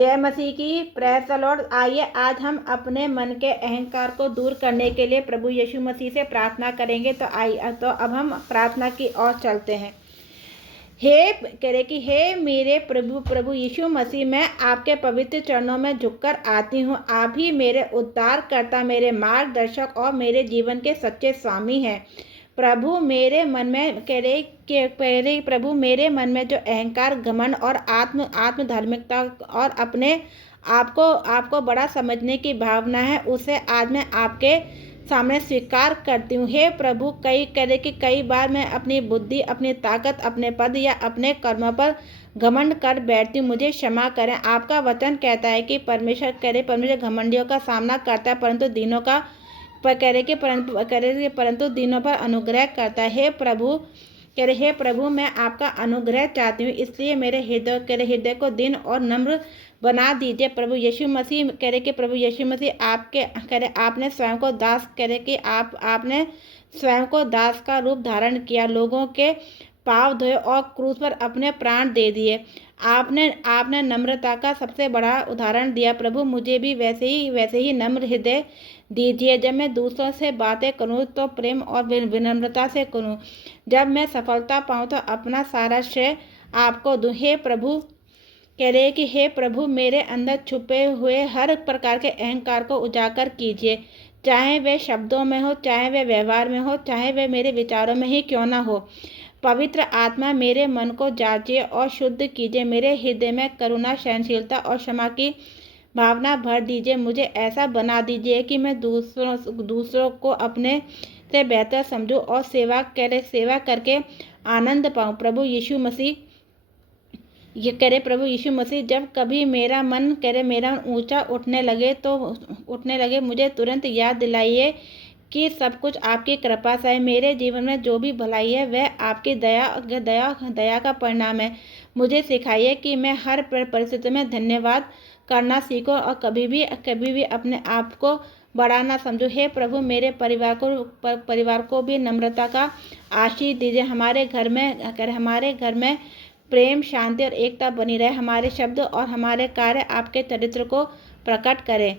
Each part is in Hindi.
जय मसीह की। Praise the Lord. आइए आज हम अपने मन के अहंकार को दूर करने के लिए प्रभु यीशु मसीह से प्रार्थना करेंगे। तो अब हम प्रार्थना की ओर चलते हैं। हे मेरे प्रभु यीशु मसीह, मैं आपके पवित्र चरणों में झुककर आती हूँ। आप ही मेरे उद्धारकर्ता, मेरे मार्गदर्शक और मेरे जीवन के सच्चे स्वामी हैं। प्रभु मेरे मन में प्रभु मेरे मन में जो अहंकार, घमंड और आत्मधार्मिकता और अपने आपको बड़ा समझने की भावना है, उसे आज मैं आपके सामने स्वीकार करती हूँ। हे प्रभु, कई बार मैं अपनी बुद्धि, अपनी ताकत, अपने पद या अपने कर्मों पर घमंड कर बैठती हूँ। मुझे क्षमा करें। आपका वचन कहता है कि परमेश्वर घमंडियों का सामना करता है, परंतु परंतु दीनों पर अनुग्रह करता है। हे प्रभु, मैं आपका अनुग्रह चाहती हूँ, इसलिए मेरे हृदय को दीन और नम्र बना दीजिए। प्रभु यीशु मसीह, आपने स्वयं को दास का रूप धारण किया, लोगों के पाँव धोए और क्रूस पर अपने प्राण दे दिए। आपने नम्रता का सबसे बड़ा उदाहरण दिया। प्रभु, मुझे भी वैसे ही नम्र हृदय दीजिए। जब मैं दूसरों से बातें करूं तो प्रेम और विनम्रता से करूं। जब मैं सफलता पाऊं तो अपना सारा श्रेय आपको दूं। हे प्रभु, मेरे अंदर छुपे हुए हर प्रकार के अहंकार को उजागर कीजिए, चाहे वे शब्दों में हो, चाहे वे व्यवहार में हो, चाहे वे मेरे विचारों में ही क्यों ना हो। पवित्र आत्मा, मेरे मन को जांचिए और शुद्ध कीजिए। मेरे हृदय में करुणा, सहनशीलता और क्षमा की भावना भर दीजिए। मुझे ऐसा बना दीजिए कि मैं दूसरों को अपने से बेहतर समझूं और सेवा करके आनंद पाऊं। प्रभु यीशु मसीह, जब कभी मेरा मन ऊंचा उठने लगे, मुझे तुरंत याद दिलाइए कि सब कुछ आपकी कृपा से है। मेरे जीवन में जो भी भलाई है वह आपकी दया का परिणाम है। मुझे सिखाइए कि मैं हर परिस्थिति में धन्यवाद करना सीखूं और कभी भी अपने आप को बड़ा ना समझूं। हे प्रभु, मेरे परिवार को भी नम्रता का आशीष दीजिए। हमारे घर में प्रेम, शांति और एकता बनी रहे। हमारे शब्द और हमारे कार्य आपके चरित्र को प्रकट करें।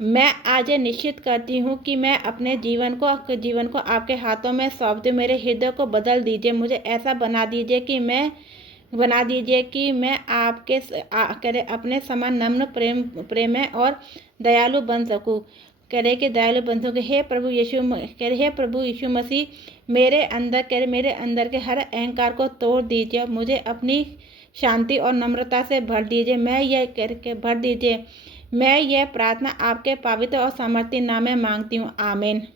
मैं आज निश्चित करती हूँ कि मैं अपने जीवन को आपके हाथों में सौंपती हूँ। मेरे हृदय को बदल दीजिए। मुझे ऐसा बना दीजिए कि मैं अपने समान नम्र, प्रेम और दयालु बन सकूँ। हे प्रभु यीशु मसीह, मेरे अंदर के हर अहंकार को तोड़ दीजिए। मुझे अपनी शांति और नम्रता से भर दीजिए। मैं यह प्रार्थना आपके पवित्र और सामर्थी नाम में मांगती हूँ। आमीन।